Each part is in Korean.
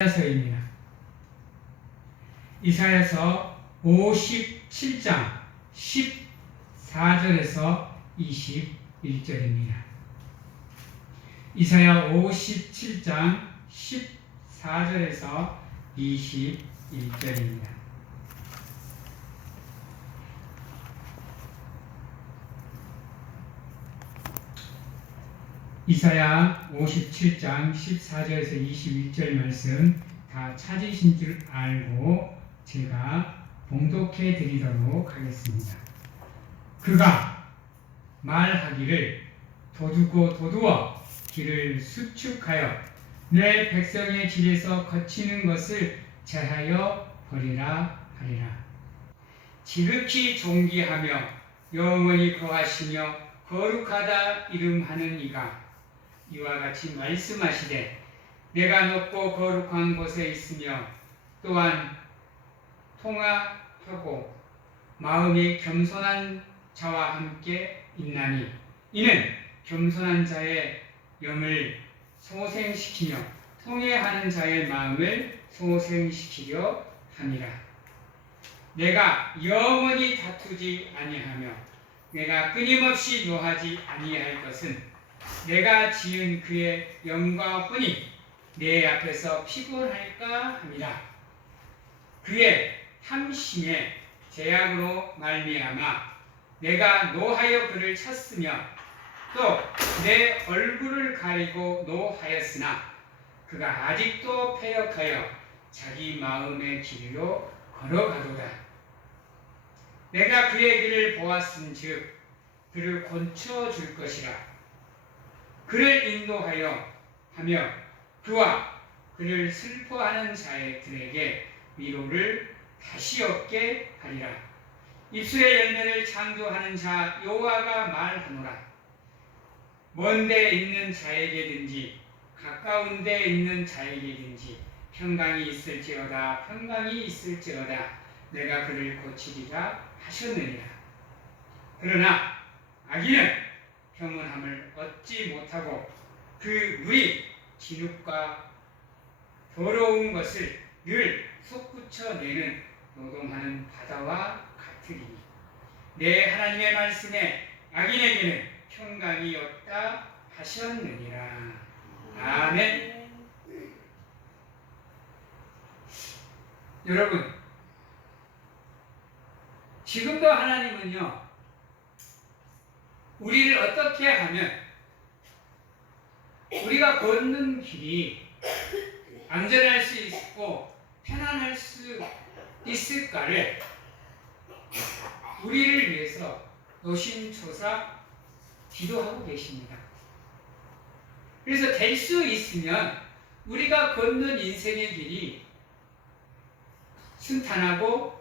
이사야서입니다. 이사야서 57장 14절에서 21절입니다. 이사야 57장 14절에서 21절입니다. 이사야 57장 14절에서 21절 말씀 다 찾으신 줄 알고 제가 봉독해 드리도록 하겠습니다. 그가 말하기를 도두고 도두어 길을 수축하여 내 백성의 길에서 거치는 것을 제하여 버리라 하리라. 지극히 존귀하며 영원히 거하시며 거룩하다 이름하는 이가 이와 같이 말씀하시되 내가 높고 거룩한 곳에 있으며 또한 통하하고 마음이 겸손한 자와 함께 있나니 이는 겸손한 자의 영을 소생시키며 통회하는 자의 마음을 소생시키려 함이라. 내가 영원히 다투지 아니하며 내가 끊임없이 노하지 아니할 것은 내가 지은 그의 영광뿐이 내 앞에서 피곤할까 함이라. 그의 탐심의 제약으로 말미암아 내가 노하여 그를 쳤으며 또 내 얼굴을 가리고 노하였으나 그가 아직도 패역하여 자기 마음의 길로 걸어가도다. 내가 그의 길을 보았은즉 그를 곤추어 줄 것이라. 그를 인도하여 하며 그와 그를 슬퍼하는 자들에게 위로를 다시 얻게 하리라. 입술의 열매를 창조하는 자 여호와가 말하노라. 먼 데 있는 자에게든지 가까운 데 있는 자에게든지 평강이 있을지어다 평강이 있을지어다 내가 그를 고치리라 하셨느니라. 그러나 악인은 평온함을 얻지 못하고 그 물이 진흙과 더러운 것을 늘 솟구쳐내는 노동하는 바다와 같으리니 내 하나님의 말씀에 악인에게는 평강이 없다 하셨느니라. 아멘. 여러분, 지금도 하나님은요 우리를 어떻게 하면 우리가 걷는 길이 안전할 수 있고 편안할 수 있을까를 우리를 위해서 노심초사 기도하고 계십니다. 그래서 될 수 있으면 우리가 걷는 인생의 길이 순탄하고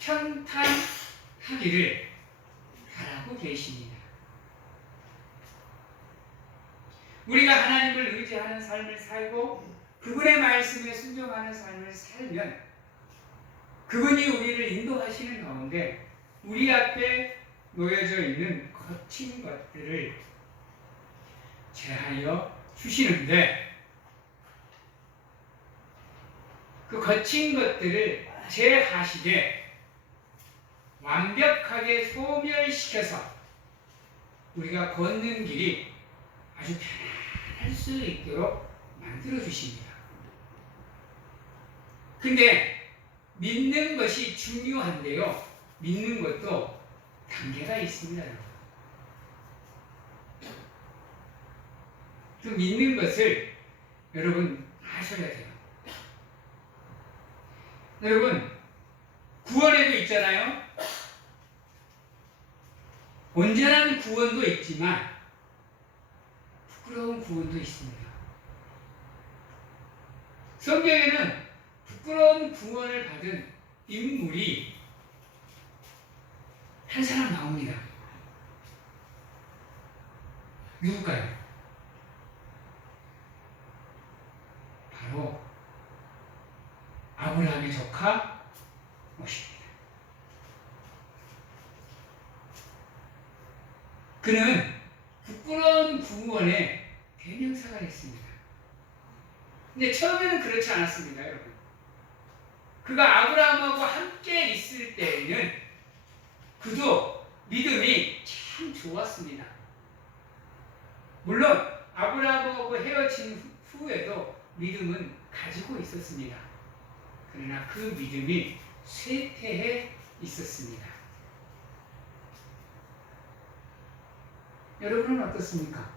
평탄하기를 바라고 계십니다. 우리가 하나님을 의지하는 삶을 살고 그분의 말씀에 순종하는 삶을 살면 그분이 우리를 인도하시는 가운데 우리 앞에 놓여져 있는 거친 것들을 제하여 주시는데 그 거친 것들을 제하시되 완벽하게 소멸시켜서 우리가 걷는 길이 아주 편안할 수 있도록 만들어 주십니다. 근데 믿는 것이 중요한데요. 믿는 것도 단계가 있습니다. 그 믿는 것을 여러분 아셔야 돼요. 여러분 구원에도 있잖아요. 온전한 구원도 있지만 부끄러운 구원도 있습니다. 성경에는 부끄러운 구원을 받은 인물이 한 사람 나옵니다. 누굴까요? 바로 아브라함의 조카 모세입니다. 그는 부끄러운 구원의 대명사가 됐습니다. 근데 처음에는 그렇지 않았습니다, 여러분. 그가 아브라함하고 함께 있을 때에는 그도 믿음이 참 좋았습니다. 물론 아브라함하고 헤어진 후에도 믿음은 가지고 있었습니다. 그러나 그 믿음이 쇠퇴해 있었습니다. 여러분은 어떻습니까?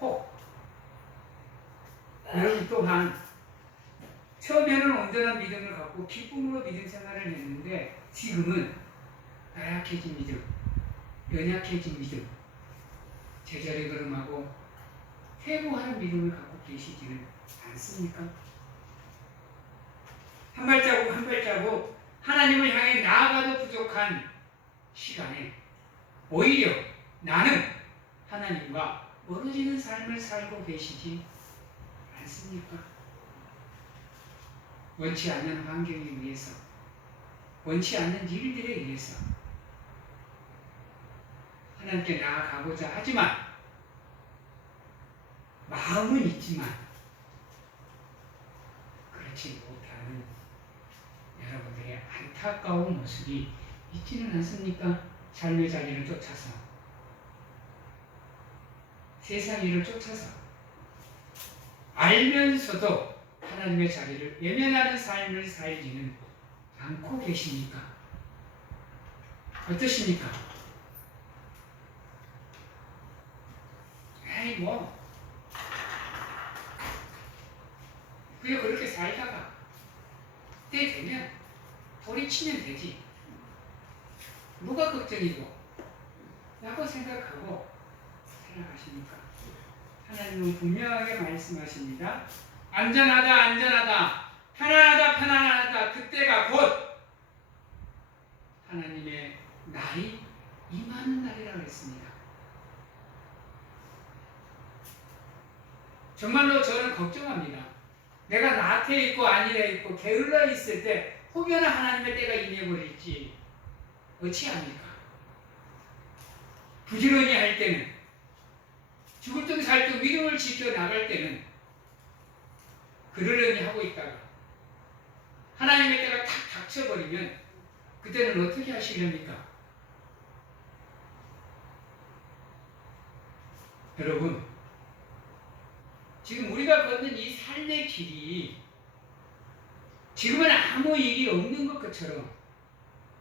혹 여러분 또한 처음에는 온전한 믿음을 갖고 기쁨으로 믿음 생활을 했는데 지금은 나약해진 믿음, 연약해진 믿음, 제자리 걸음하고 회고하는 믿음을 갖고 계시지는 않습니까? 한 발자국 한 발자국 하나님을 향해 나아가도 부족한 시간에 오히려 나는 하나님과 멀어지는 삶을 살고 계시지 않습니까? 원치 않는 환경에 의해서, 원치 않는 일들에 의해서 하나님께 나아가고자 하지만 마음은 있지만 그렇지 못하는 여러분들의 안타까운 모습이 있지는 않습니까? 삶의 자리를 쫓아서, 세상 일을 쫓아서 알면서도 하나님의 자리를 외면하는 삶을 살지는 않고 계십니까? 어떠십니까? 에이 그게 그렇게 살다가 때 되면 돌이치면 되지. 뭐가 걱정이고 라고 생각하십니까? 하나님은 분명하게 말씀하십니다. 안전하다 안전하다 편안하다 편안하다 그때가 곧 하나님의 날이 임하는 날이라고 했습니다. 정말로 저는 걱정합니다. 내가 나태해 있고 안일해 있고 게을러 있을 때 혹여나 하나님의 때가 임해버릴지 어찌합니까? 부지런히 할 때는, 죽을 둥 살 둥 믿음을 지켜나갈 때는 그러려니 하고 있다가 하나님의 때가 탁 닥쳐버리면 그때는 어떻게 하시렵니까? 여러분, 지금 우리가 걷는 이 삶의 길이 지금은 아무 일이 없는 것처럼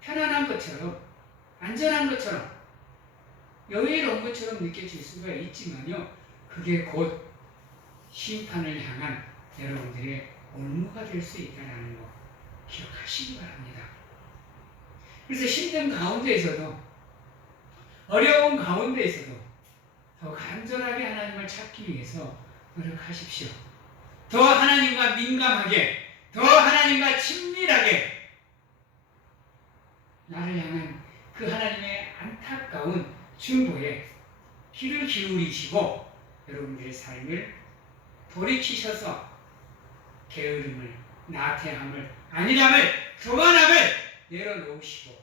편안한 것처럼 안전한 것처럼 여유로운 것처럼 느껴질 수가 있지만요, 그게 곧 심판을 향한 여러분들의 올무가 될 수 있다는 거 기억하시기 바랍니다. 그래서 힘든 가운데에서도 어려운 가운데에서도 더 간절하게 하나님을 찾기 위해서 노력하십시오. 더 하나님과 민감하게, 더 하나님과 친밀하게 나를 향한 그 하나님의 안타까운 중보에 귀를 기울이시고 여러분들의 삶을 돌이키셔서 게으름을, 나태함을, 안일함을, 교만함을 내려놓으시고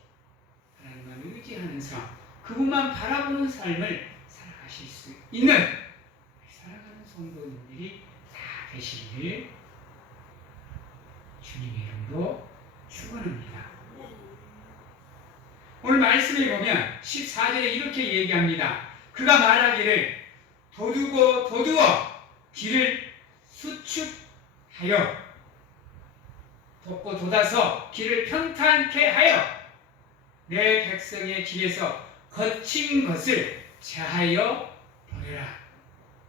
하나님만 의지하는 삶, 그분만 바라보는 삶을 살아가실 수 있는 살아가는 성도님들이 다 되시길 주님의 이름으로 축원합니다. 오늘 말씀에 보면 14절에 이렇게 얘기합니다. 그가 말하기를 도두어 길을 수축하여 돋고 돋아서 길을 평탄케 하여 내 백성의 길에서 거친 것을 제하여 버려라.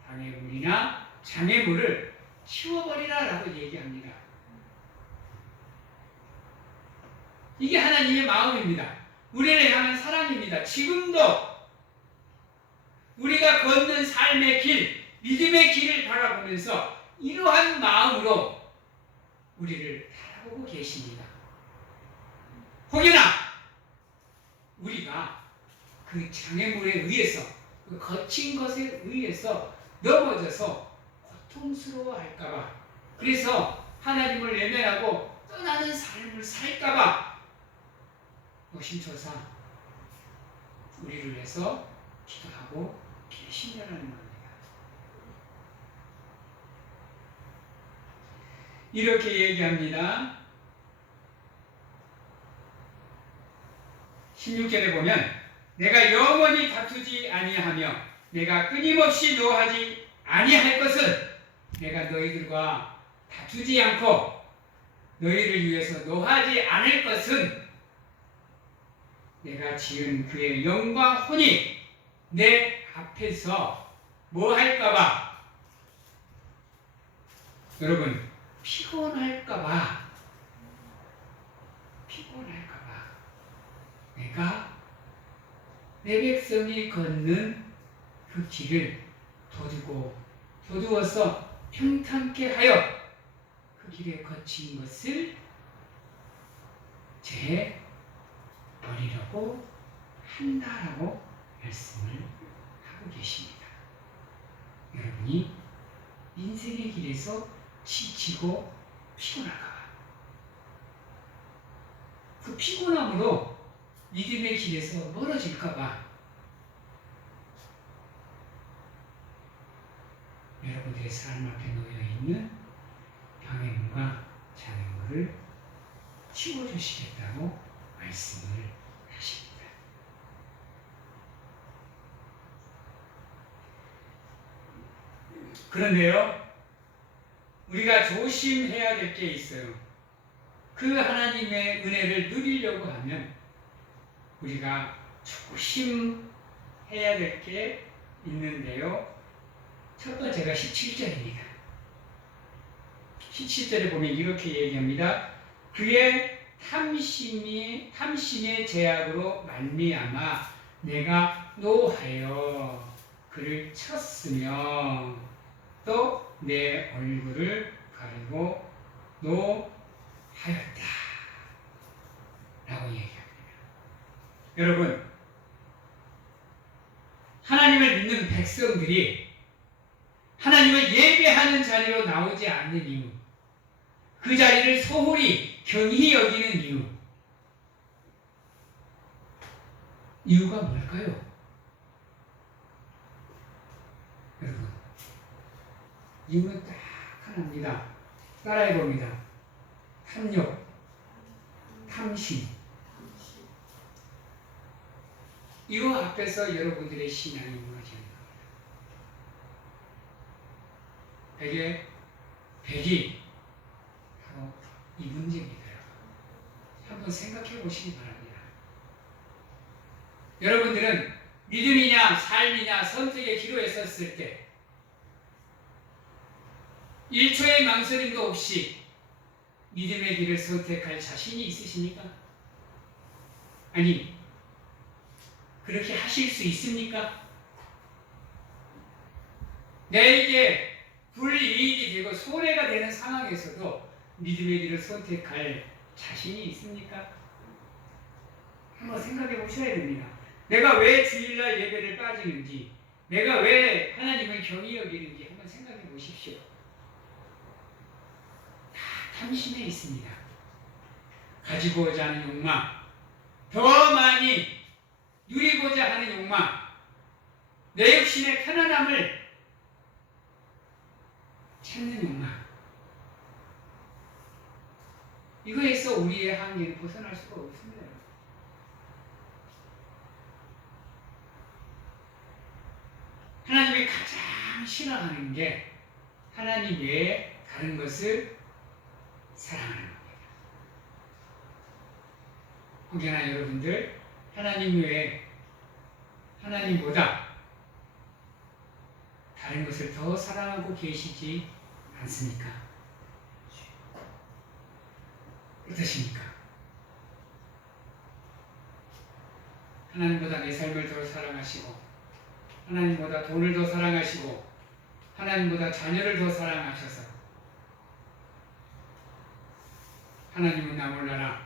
방해물이나 장애물을 치워버리라 라고 얘기합니다. 이게 하나님의 마음입니다. 우리를 향한 사랑입니다. 지금도 우리가 걷는 삶의 길, 믿음의 길을 바라보면서 이러한 마음으로 우리를 바라보고 계십니다. 혹여나 우리가 그 장애물에 의해서, 그 거친 것에 의해서 넘어져서 고통스러워 할까봐, 그래서 하나님을 외면하고 떠나는 삶을 살까봐 노심초사 우리를 위해서 기도하고 계신다는 겁니다. 이렇게 얘기합니다. 16절에 보면 내가 영원히 다투지 아니하며 내가 끊임없이 노하지 아니할 것은 내가 너희들과 다투지 않고 너희를 위해서 노하지 않을 것은 내가 지은 그의 영과 혼이 내 앞에서 뭐 할까봐 여러분 피곤할까봐 내가 내 백성이 걷는 그 길을 도두어서 평탄케 하여 그 길에 거친 것을 제 버리려고 한다라고 말씀을 하고 계십니다. 여러분이 인생의 길에서 지치고 피곤할까봐 그 피곤함으로 믿음의 길에서 멀어질까봐 여러분들의 삶 앞에 놓여있는 병행과 장애물을 치워주시겠다고 말씀을 하십니다. 그런데요, 우리가 조심해야 될 게 있어요. 그 하나님의 은혜를 누리려고 하면 우리가 조심해야 될 게 있는데요. 첫 번째가 17절입니다. 17절에 보면 이렇게 얘기합니다. 그의 탐심의 제약으로 말미암아 내가 노하여 그를 쳤으며 또 내 얼굴을 가리고 노하였다 라고 얘기합니다. 여러분, 하나님을 믿는 백성들이 하나님을 예배하는 자리로 나오지 않는 이유, 그 자리를 소홀히 경히 여기는 이유가 뭘까요? 여러분, 이유는 딱 하나입니다. 따라해 봅니다. 탐욕, 탐심. 이거 앞에서 여러분들의 신앙이 무너지는 겁니다. 백이 바로 이 문제입니다. 한번 생각해 보시기 바랍니다. 여러분들은 믿음이냐 삶이냐 선택의 기로에 섰을 때 1초의 망설임도 없이 믿음의 길을 선택할 자신이 있으십니까? 아니, 그렇게 하실 수 있습니까? 내게 불이익이 되고 손해가 되는 상황에서도 믿음의 길을 선택할 자신이 있습니까? 한번 생각해 보셔야 됩니다. 내가 왜 주일날 예배를 빠지는지, 내가 왜 하나님을 경히 여기는지 한번 생각해 보십시오. 다 탐심에 있습니다. 가지고자 하는 욕망, 더 많이 누리고자 하는 욕망, 내 육신의 편안함을 찾는 욕망. 이거에서 우리의 한계는 벗어날 수가 없습니다. 하나님이 가장 싫어하는 게 하나님 외에 다른 것을 사랑하는 겁니다. 혹여나 여러분들 하나님 외에 하나님보다 다른 것을 더 사랑하고 계시지 않습니까? 어떠십니까? 하나님보다 내 삶을 더 사랑하시고, 하나님보다 돈을 더 사랑하시고, 하나님보다 자녀를 더 사랑하셔서 하나님은 나 몰라라,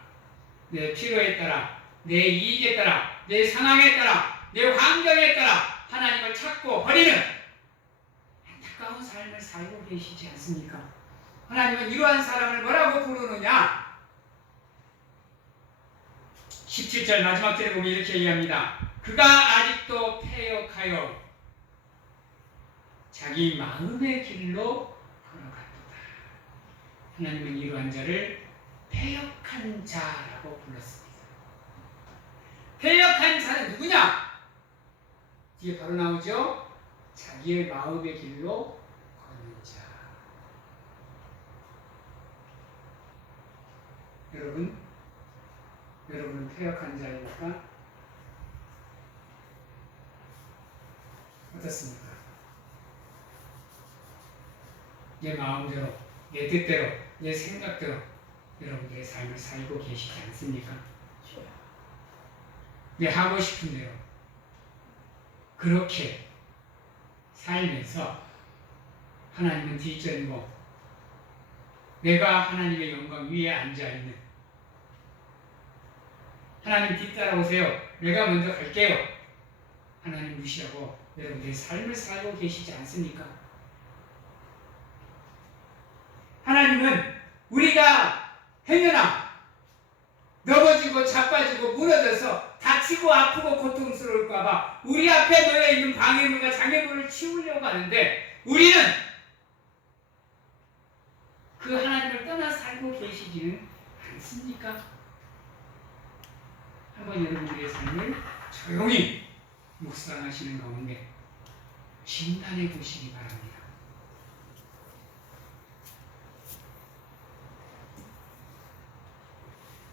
내 필요에 따라, 내 이익에 따라, 내 상황에 따라, 내 환경에 따라 하나님을 찾고 버리는 안타까운 삶을 살고 계시지 않습니까? 하나님은 이러한 사람을 뭐라고 부르느냐? 17절 마지막 절에 보면 이렇게 얘기합니다. 그가 아직도 패역하여 자기 마음의 길로 걸어갔도다. 하나님은 이러한 자를 패역한 자라고 불렀습니다. 패역한 자는 누구냐? 뒤에 바로 나오죠. 자기의 마음의 길로 걷는 자. 여러분은 패역한 자입니까? 어떻습니까? 내 마음대로, 내 뜻대로, 내 생각대로 여러분들의 삶을 살고 계시지 않습니까? 내 하고 싶은 대로 그렇게 살면서 하나님은 뒷전이고 내가 하나님의 영광 위에 앉아있는, 하나님 뒤따라오세요, 내가 먼저 갈게요, 하나님 무시하고 여러분들의 삶을 살고 계시지 않습니까? 하나님은 우리가 행여나 넘어지고 자빠지고 무너져서 다치고 아프고 고통스러울까봐 우리 앞에 놓여있는 방해물과 장애물을 치우려고 하는데, 우리는 그 하나님을 떠나 살고 계시지는 않습니까? 한번 여러분들의 삶을 조용히 묵상하시는 가운데 진단해 보시기 바랍니다.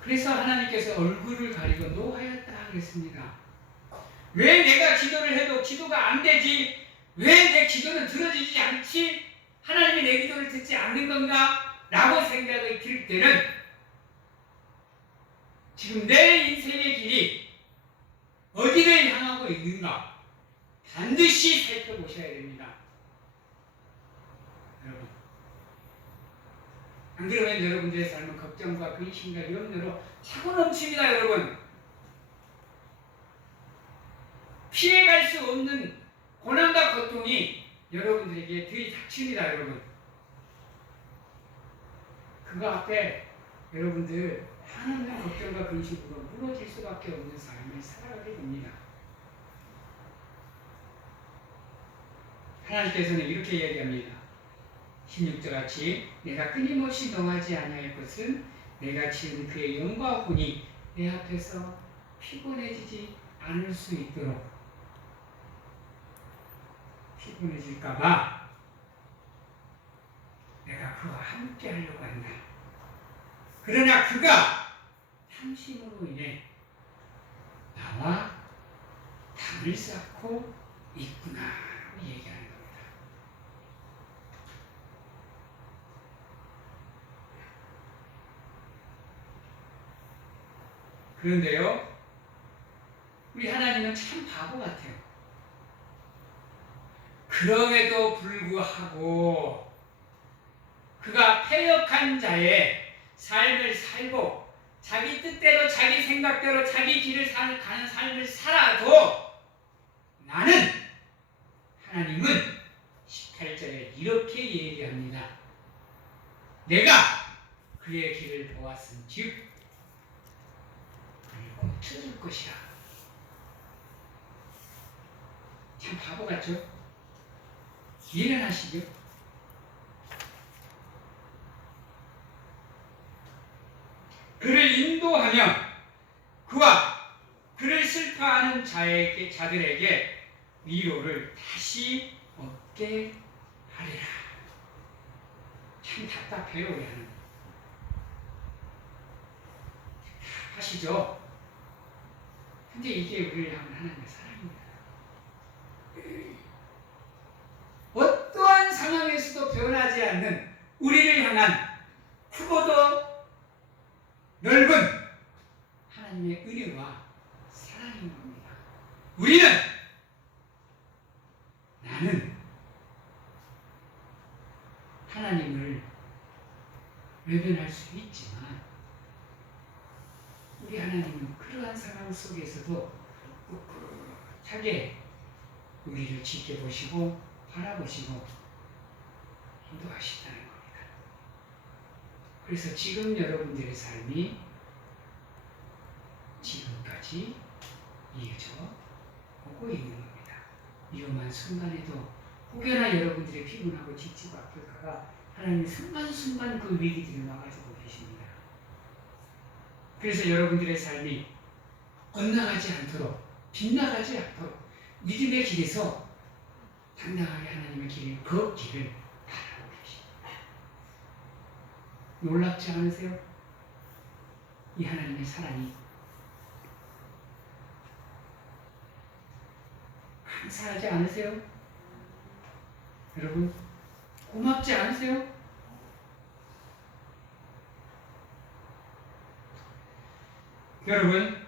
그래서 하나님께서 얼굴을 가리고 노하였다 하겠습니다. 왜 내가 기도를 해도 기도가 안 되지? 왜 내 기도는 들어지지 않지? 하나님이 내 기도를 듣지 않는 건가? 라고 생각이 들 때는 지금 내 인생의 길이 어디를 향하고 있는가 반드시 살펴보셔야 됩니다. 여러분, 안 그러면 여러분들의 삶은 걱정과 근심과 염려로 차고 넘칩니다. 여러분, 피해갈 수 없는 고난과 고통이 여러분들에게 들이닥칩니다. 여러분, 그거 앞에 여러분들 하나님의 걱정과 근심으로 무너질 수밖에 없는 삶을 살아가게 됩니다. 하나님께서는 이렇게 이야기합니다. 16절 같이 내가 끊임없이 노하지 아니할 것은 내가 지은 그의 영광 보니 내 앞에서 피곤해지지 않을 수 있도록, 피곤해질까봐 내가 그와 함께 하려고 한다. 그러나 그가 탐심으로 인해 나와 담을 쌓고 있구나 얘기하는 겁니다. 그런데요, 우리 하나님은 참 바보 같아요. 그럼에도 불구하고 그가 패역한 자의 삶을 살고 자기 뜻대로 자기 생각대로 자기 길을 가는 삶을 살아도 나는, 하나님은 18절에 이렇게 얘기합니다. 내가 그의 길을 보았은즉 그를 고쳐줄 것이라. 참 바보 같죠? 이해는 하시죠? 그를 인도하며 그와 그를 슬퍼하는 자들에게 위로를 다시 얻게 하리라. 참 답답해요, 우리 하나님. 하시죠? 근데 이게 우리를 향한 하나님의 사랑입니다. 어떠한 상황에서도 변하지 않는 우리를 향한 크고도 넓은 하나님의 은혜와 사랑인 겁니다. 나는 하나님을 외면할 수 있지만 우리 하나님은 그러한 상황 속에서도 꿋꿋하게 우리를 지켜보시고 바라보시고 인도하신다는 겁니다. 그래서 지금 여러분들의 삶이 지금까지 이어져 오고 있는 겁니다. 위험한 순간에도 혹여나 여러분들이 피곤하고 지치고 아플까봐 하나님이 순간순간 그 위기들을 막아주고 계십니다. 그래서 여러분들의 삶이 엇나가지 않도록, 빗나가지 않도록 믿음의 길에서 당당하게 하나님의 길을 걷기를 바라고 계십니다. 놀랍지 않으세요? 이 하나님의 사랑이 감사하지 않으세요? 여러분 고맙지 않으세요? 여러분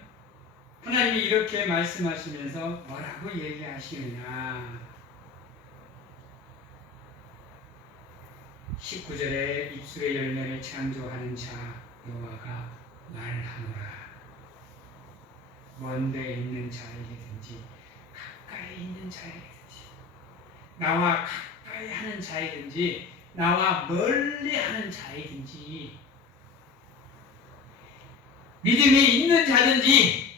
하나님이 이렇게 말씀하시면서 뭐라고 얘기하시느냐 19절에 입술의 열매를 창조하는 자 여호와가 말하노라 먼데 있는 자에게든지 가까이 있는 자에게든지 나와 가까이 하는 자에든지 나와 멀리 하는 자에든지 믿음이 있는 자든지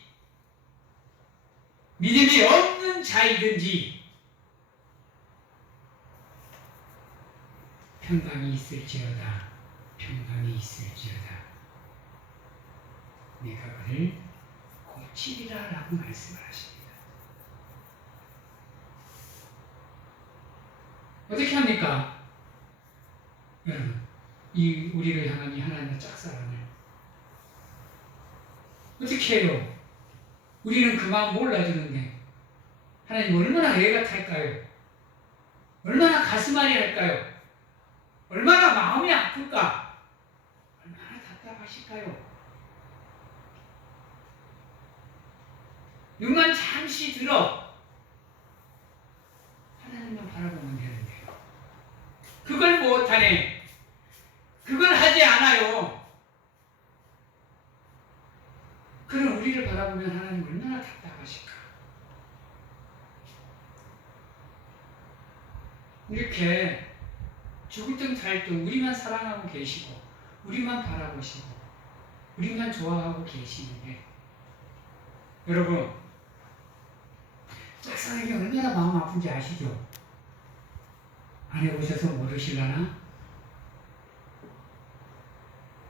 믿음이 없는 자이든지 평강이 있을지어다 평강이 있을지어다 내가 그를 고치리라 라고 말씀을 하십니다. 어떻게 합니까? 여러분 이 우리를 향한 이 하나님의 짝사랑을 어떻게 해요? 우리는 그 마음 몰라주는데 하나님 얼마나 애가 탈까요? 얼마나 가슴앓이 할까요? 얼마나 마음이 아플까? 얼마나 답답하실까요? 눈만 잠시 들어 하나님만 바라보면 되는데요. 그걸 못하네. 그걸 하지 않아요. 그럼 우리를 바라보면 하나님 얼마나 답답하실까? 이렇게 죽을 등 살 등 우리만 사랑하고 계시고 우리만 바라보시고 우리만 좋아하고 계시는데 여러분 짝사랑이 얼마나 마음 아픈지 아시죠? 안 해보셔서 모르실라나?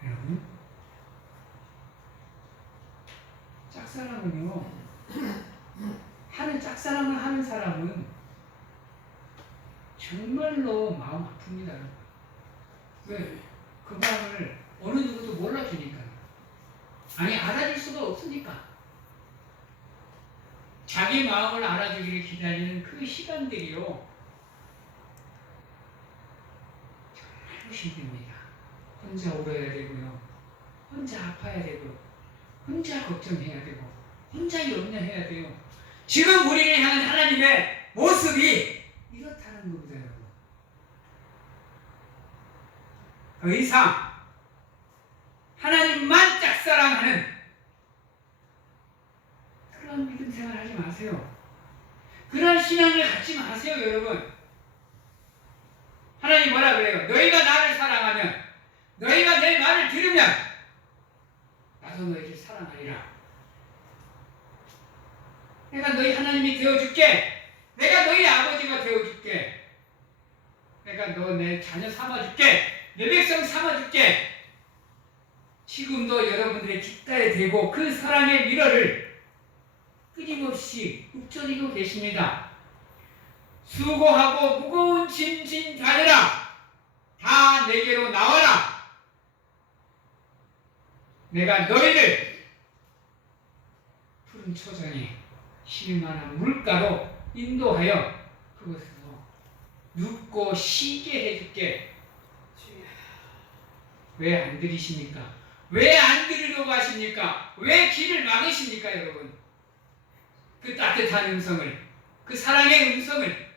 여러분 짝사랑은요 짝사랑을 하는 사람은 정말로 마음 아픕니다. 왜? 그 마음을 어느 누구도 몰라주니까. 아니 알아줄 수가 없으니까. 자기 마음을 알아주기를 기다리는 그 시간들이요 정말로 힘듭니다. 혼자 울어야 되고요, 혼자 아파야 되고, 혼자 걱정해야 되고, 혼자 염려해야 돼요. 지금 우리를 향한 하나님의 모습이 이렇다는 겁니다, 여러분. 더 이상 하나님만 짝사랑하는 그런 믿음 생활 하지 마세요. 그런 신앙을 갖지 마세요, 여러분. 하나님 뭐라 그래요? 너희가 나를 사랑하면, 너희가 내 말을 들으면 나도 너희를 사랑하리라. 내가 너희 하나님이 되어줄게. 내가 너희 아버지가 되어줄게. 내가 너 내 자녀 삼아줄게. 내 백성 삼아줄게. 지금도 여러분들의 귓가에 대고 그 사랑의 미러를 끊임없이 읊조리고 계십니다. 수고하고 무거운 짐진 자들아, 다 내게로 나와라. 내가 너희를 푸른 초장에 쉴만한 물가로 인도하여 그곳에서 눕고 쉬게 해줄게. 왜 안 들으십니까? 왜 안 들으려고 하십니까? 왜 길을 막으십니까, 여러분? 그 따뜻한 음성을, 그 사랑의 음성을.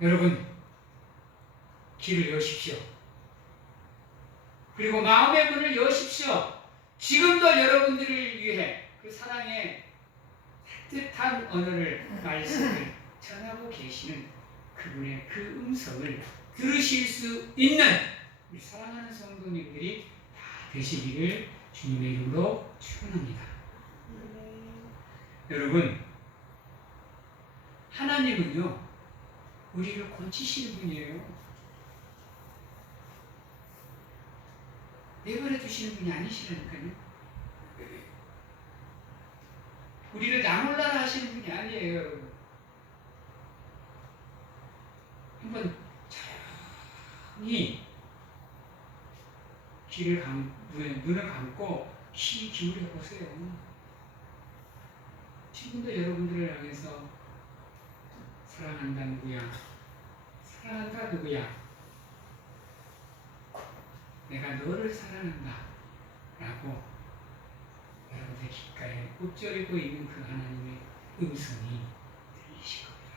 여러분, 길을 여십시오. 그리고 마음의 문을 여십시오. 지금도 여러분들을 위해 그 사랑의 따뜻한 언어를, 말씀을 전하고 계시는 그분의 그 음성을 들으실 수 있는 우리 사랑하는 성도님들이 다 되시기를 주님의 이름으로 축원합니다. 여러분, 하나님은요 우리를 고치시는 분이에요. 내버려 두시는 분이 아니시라니까요. 우리를 나몰라라 하시는 분이 아니에요. 한번 조용히 눈을 감고 귀 기울여 보세요. 지금도 여러분들을 향해서 사랑한다 누구야? 사랑한다 누구야? 내가 너를 사랑한다 라고 여러분의 귓가에 읊조리고 있는 그 하나님의 음성이 들리실 겁니다.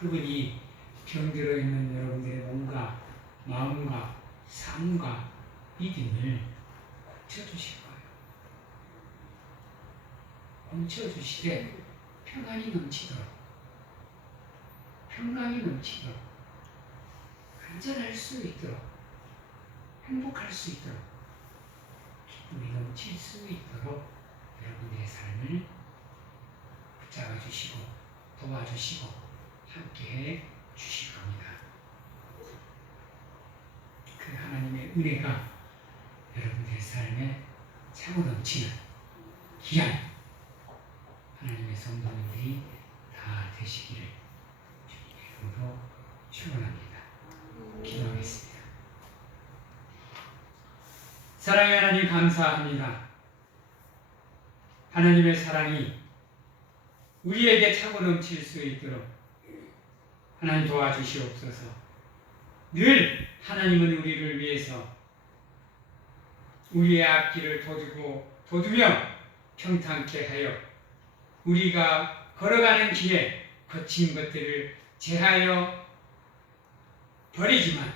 그분이 병들어 있는 여러분들의 몸과 마음과 삶과 믿음을 고쳐주실 거예요. 고쳐주시되 평안이 넘치도록, 평강이 넘치도록, 안전할 수 있도록, 행복할 수 있도록, 기쁨이 넘칠 수 있도록 여러분의 삶을 붙잡아 주시고 도와주시고 함께해 주실 겁니다. 그 하나님의 은혜가 여러분의 삶에 차고 넘치는 귀한 하나님의 성도님들이 다 되시기를 주님의 이름으로 축원합니다. 기도하겠습니다. 사랑의 하나님 감사합니다. 하나님의 사랑이 우리에게 차고 넘칠 수 있도록 하나님 도와주시옵소서. 늘 하나님은 우리를 위해서 우리의 앞길을 도두며 평탄케 하여 우리가 걸어가는 길에 거친 것들을 제하여 버리지만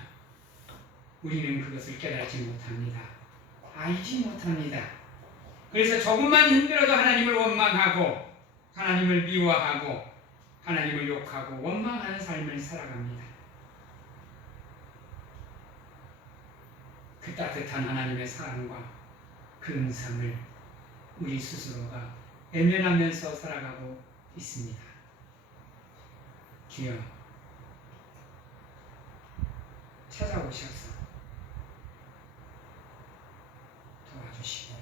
우리는 그것을 깨닫지 못합니다. 알지 못합니다. 그래서 조금만 힘들어도 하나님을 원망하고 하나님을 미워하고 하나님을 욕하고 원망하는 삶을 살아갑니다. 그 따뜻한 하나님의 사랑과 그 음성을 우리 스스로가 외면하면서 살아가고 있습니다. 주여 찾아오셔서 도와주시고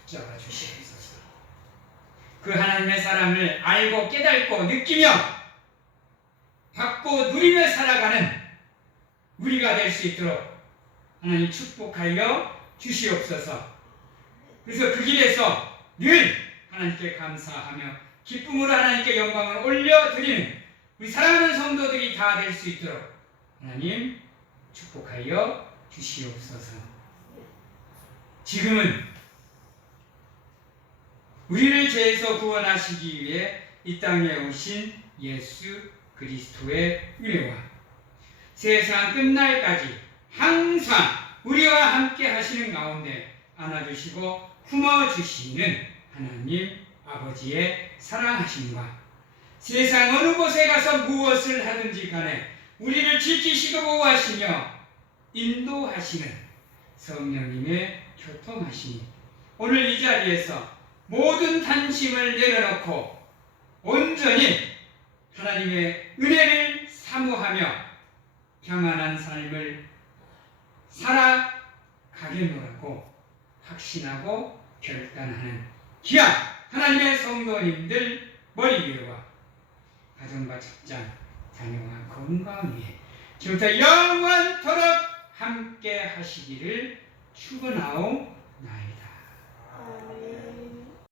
붙잡아 주시옵소서. 그 하나님의 사랑을 알고 깨닫고 느끼며 받고 누리며 살아가는 우리가 될 수 있도록 하나님 축복하여 주시옵소서. 그래서 그 길에서 늘 하나님께 감사하며 기쁨으로 하나님께 영광을 올려드리는 우리 사랑하는 성도들이 다 될 수 있도록 하나님 축복하여 주시옵소서. 지금은 우리를 죄에서 구원하시기 위해 이 땅에 오신 예수 그리스도의 은혜와 세상 끝날까지 항상 우리와 함께 하시는 가운데 안아주시고 품어주시는 하나님 아버지의 사랑하심과 세상 어느 곳에 가서 무엇을 하든지 간에 우리를 지키시고 보호하시며 인도하시는 성령님의 교통하심이 오늘 이 자리에서 모든 단심을 내려놓고 온전히 하나님의 은혜를 사모하며 평안한 삶을 살아가겠노라고 확신하고 결단하는 귀한 하나님의 성도님들 머리 위와 가정과 직장, 자녀와 건강 위에 지금부터 영원토록 함께 하시기를 축원하옵나이다.